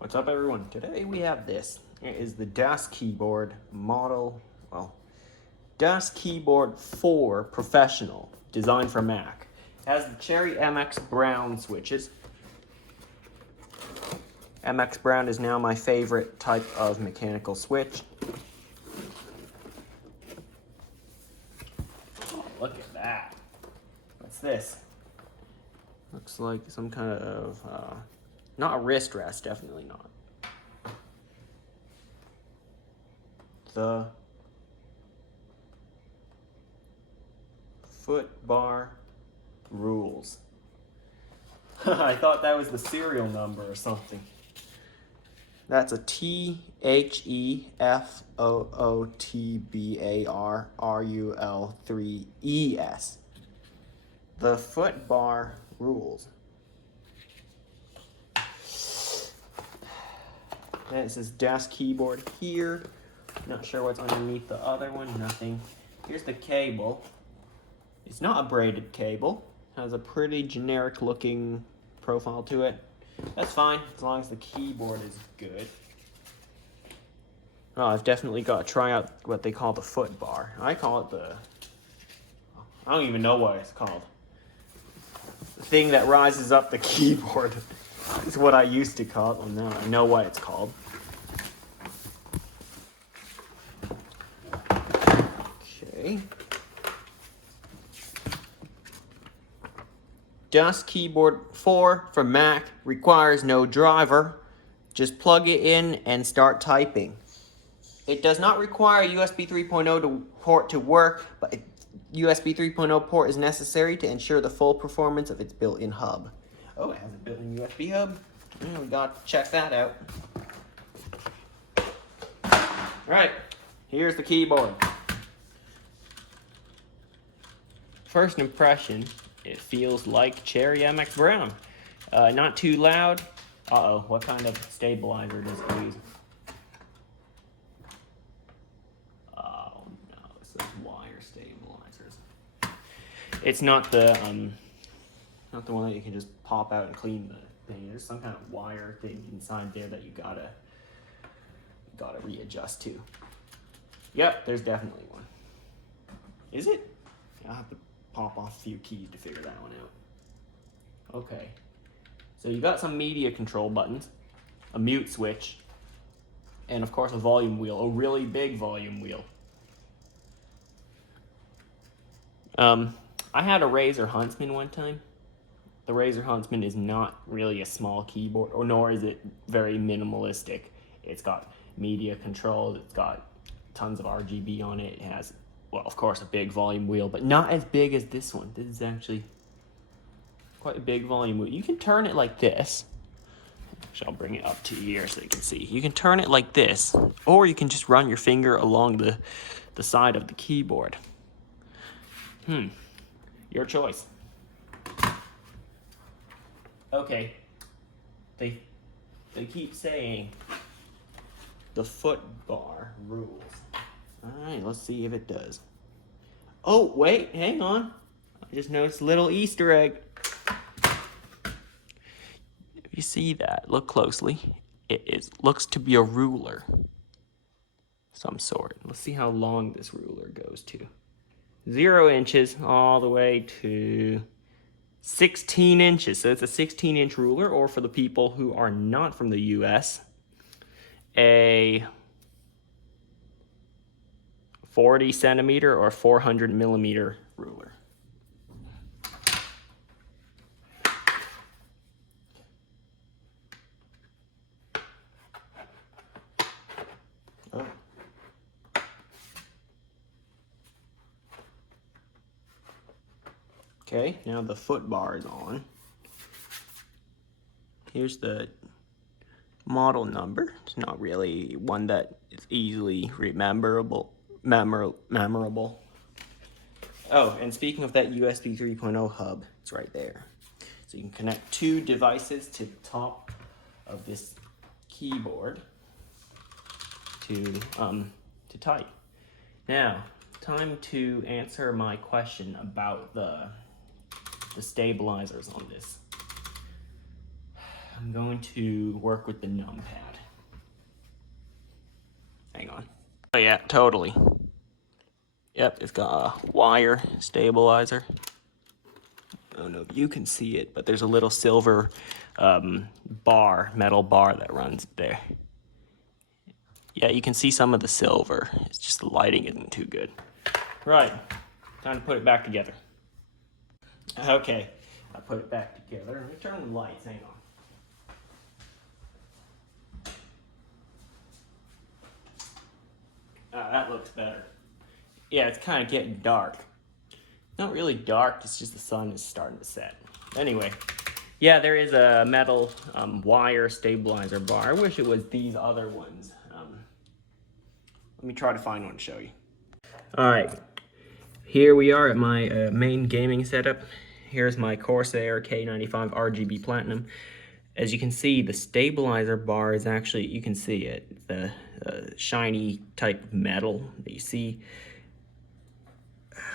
What's up, everyone? Today we have this. It is the DAS keyboard model, DAS Keyboard 4 Professional, designed for Mac. It has the Cherry MX Brown switches. MX Brown is now my favorite type of mechanical switch. Oh, look at that. What's this? Looks like some kind of, not a wrist rest, definitely not. The foot bar rules. I thought that was the serial number or something. That's a THEFOOTBARRUL3ES. The foot bar rules. And it says DAS keyboard here. Not sure what's underneath the other one. Nothing. Here's the cable. It's not a braided cable. It has a pretty generic looking profile to it. That's fine, as long as the keyboard is good. Oh, I've definitely got to try out what they call the foot bar. I call it I don't even know what it's called. The thing that rises up the keyboard is what I used to call it. Well, now I know what it's called. Okay. DAS Keyboard 4 for Mac requires no driver. Just plug it in and start typing. It does not require a USB 3.0 port to work, but USB 3.0 port is necessary to ensure the full performance of its built-in hub. Oh, it has a built-in USB hub. We got to check that out. Alright, here's the keyboard. First impression, it feels like Cherry MX Brown. Not too loud. Uh-oh, what kind of stabilizer does it use? Oh no, it's those wire stabilizers. It's not the one that you can just pop out and clean the thing. There's some kind of wire thing inside there that you gotta readjust to. Yep, there's definitely one. Is it? I'll have to pop off a few keys to figure that one out. Okay. So you got some media control buttons, a mute switch, and of course a volume wheel, a really big volume wheel. I had a Razer Huntsman one time. The Razer Huntsman is not really a small keyboard, or nor is it very minimalistic. It's got media controls, it's got tons of RGB on it. It has, well, of course, a big volume wheel, but not as big as this one. This is actually quite a big volume wheel. You can turn it like this. Actually, I'll bring it up to here so you can see. You can turn it like this, or you can just run your finger along the side of the keyboard. Your choice. Okay. They keep saying the foot bar rules. Alright, let's see if it does. Oh, wait, hang on. I just noticed a little Easter egg. If you see that, look closely. Looks to be a ruler. Some sort. Let's see how long this ruler goes to. 0 inches all the way to 16 inches. So it's a 16-inch ruler, or for the people who are not from the US, a 40 centimeter or 400 millimeter ruler. Oh. Okay, now the foot bar is on. Here's the model number. It's not really one that is easily memorable. Oh, and speaking of that USB 3.0 hub, it's right there. So you can connect 2 devices to the top of this keyboard to type. Now, time to answer my question about the stabilizers on this. I'm going to work with the numpad. Hang on. Oh yeah, totally. Yep, it's got a wire stabilizer. I don't know if you can see it, but there's a little silver metal bar that runs there. Yeah, you can see some of the silver. It's just the lighting isn't too good. Right, time to put it back together. Okay, I put it back together. Let me turn the lights, hang on. That looks better. Yeah, it's kind of getting dark. Not really dark, it's just the sun is starting to set. Anyway, yeah, there is a metal wire stabilizer bar. I wish it was these other ones. Let me try to find one to show you. Alright, here we are at my main gaming setup. Here's my Corsair K95 RGB Platinum. As you can see, the stabilizer bar is actually, you can see it, the shiny type of metal that you see.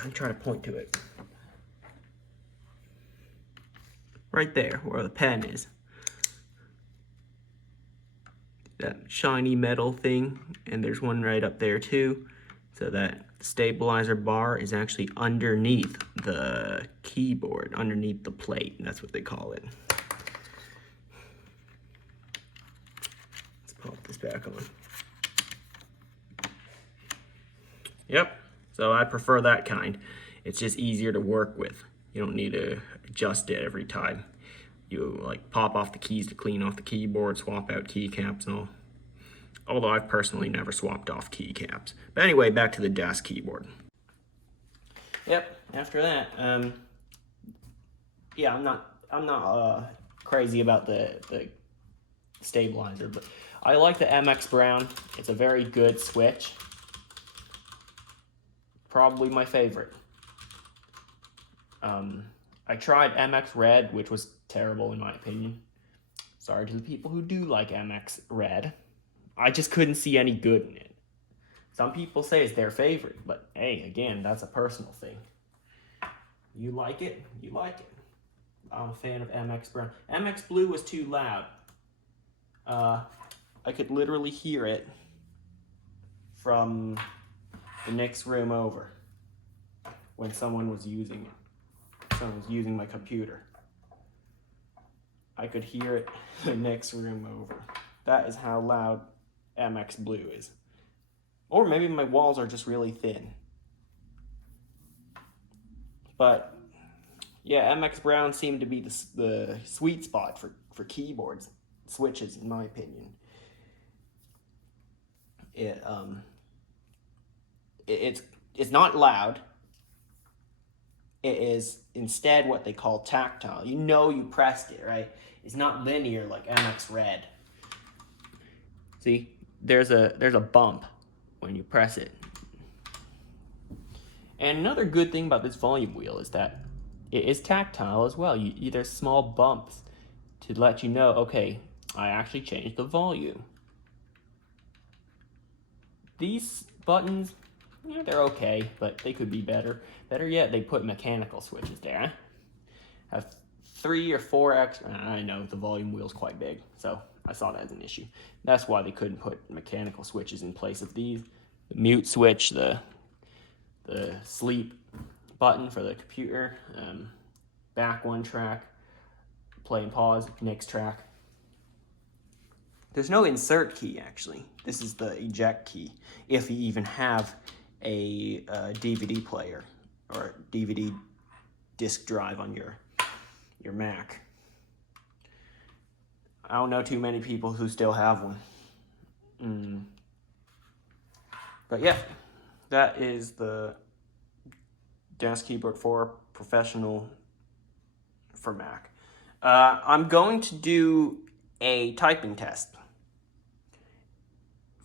I'm trying to point to it. Right there, where the pen is. That shiny metal thing, and there's one right up there too. So that stabilizer bar is actually underneath the keyboard, underneath the plate. That's what they call it. Let's pop this back on. Yep, so I prefer that kind. It's just easier to work with. You don't need to adjust it every time. You like pop off the keys to clean off the keyboard, swap out keycaps and all. Although I've personally never swapped off keycaps. But anyway, back to the desk keyboard. Yep, after that, yeah, I'm not crazy about the stabilizer, but I like the MX Brown. It's a very good switch. Probably my favorite. I tried MX Red, which was terrible in my opinion. Sorry to the people who do like MX Red. I just couldn't see any good in it. Some people say it's their favorite, but hey, again, that's a personal thing. You like it, you like it. I'm a fan of MX Brown. MX Blue was too loud. I could literally hear it from the next room over when someone was using it. Someone was using my computer. I could hear it the next room over. That is how loud MX Blue is. Or maybe my walls are just really thin. But yeah, MX Brown seemed to be the sweet spot for keyboards, switches, in my opinion. It's not loud. It is instead what they call tactile. You know you pressed it, right? It's not linear like MX Red. See, there's a bump when you press it. And another good thing about this volume wheel is that it is tactile as well. There's small bumps to let you know, okay, I actually changed the volume. These buttons, yeah, they're okay, but they could be better. Better yet, they put mechanical switches there. Have 3 or 4 extra. I know the volume wheel's quite big, so I saw that as an issue. That's why they couldn't put mechanical switches in place of these. The mute switch, the sleep button for the computer, back 1 track, play and pause, next track. There's no insert key, actually. This is the eject key, if you even have a DVD player or DVD disk drive on your Mac. I don't know too many people who still have one. But yeah, that is the desk keyboard for Professional for Mac. I'm going to do a typing test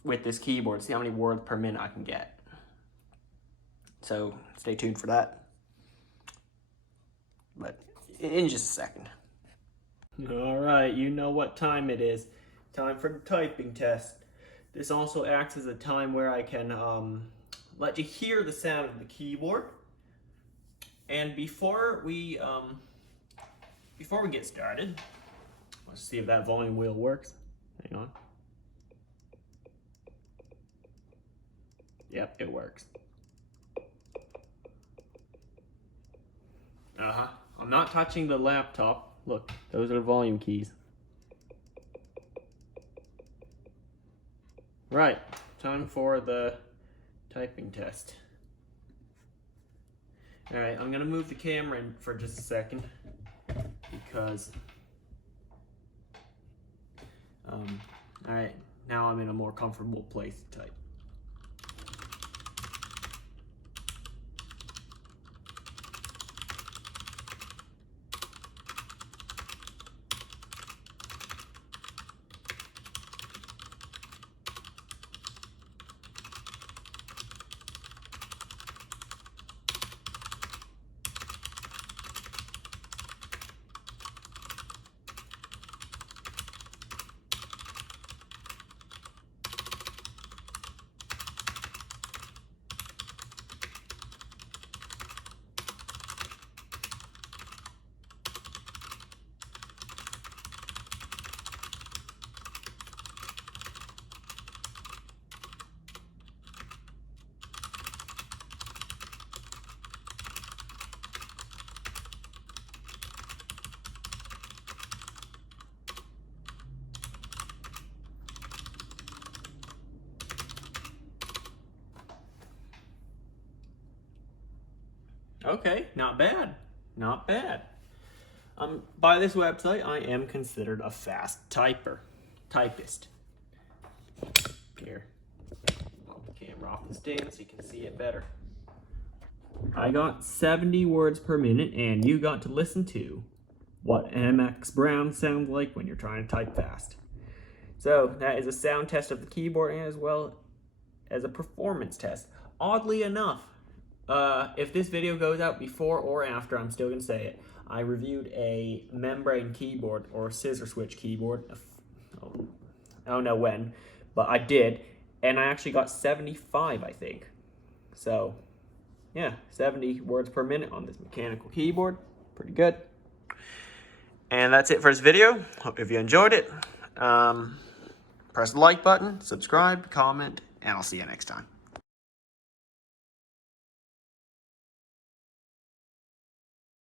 with this keyboard, see how many words per minute I can get. So stay tuned for that. But in just a second. All right, you know what time it is. Time for the typing test. This also acts as a time where I can let you hear the sound of the keyboard. And before we get started, Let's see if that volume wheel works. Hang on. Yep, it works. I'm not touching the laptop. Look, those are the volume keys. Right, time for the typing test. Alright, I'm gonna move the camera in for just a second because alright, now I'm in a more comfortable place to type. Okay, not bad. Not bad. By this website, I am considered a fast typist. Here, I'll the camera off the stand so you can see it better. I got 70 words per minute, and you got to listen to what MX Brown sounds like when you're trying to type fast. So that is a sound test of the keyboard as well as a performance test. Oddly enough, if this video goes out before or after, I'm still going to say it. I reviewed a membrane keyboard or scissor switch keyboard. I don't know when, but I did. And I actually got 75, I think. So, yeah, 70 words per minute on this mechanical keyboard. Pretty good. And that's it for this video. Hope if you enjoyed it, press the like button, subscribe, comment, and I'll see you next time.